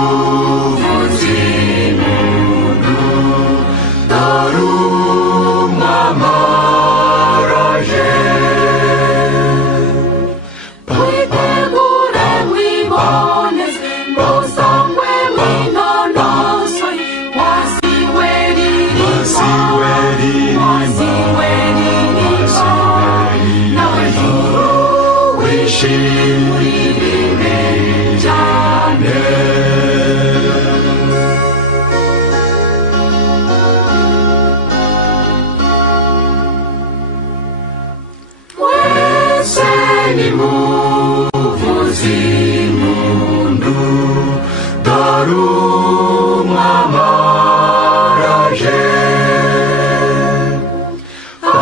nimuvuze impundu dore umwamaraje mwitegure mwiboneze musangwe mwinonosoye wasiwe ririmba nawe juru wishimire cyane wese nimuvuze impundu dore umwamaraje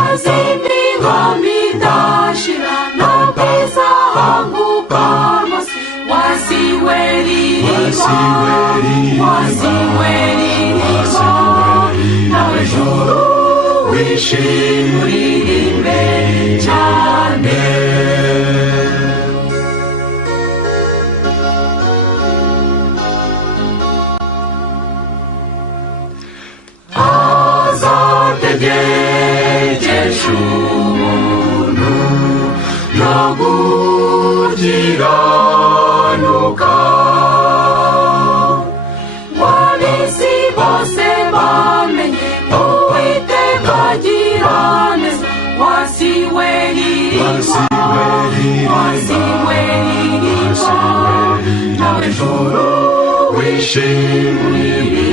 azi imigambi idashira no kwizahanguka rwose wasiwe ririmba nawe juru wishimire cyane azategereje umuntu no gukiranuka wabisi bose bamenye uwiteka agira neza wasiwe ririmba nawe juru wishimire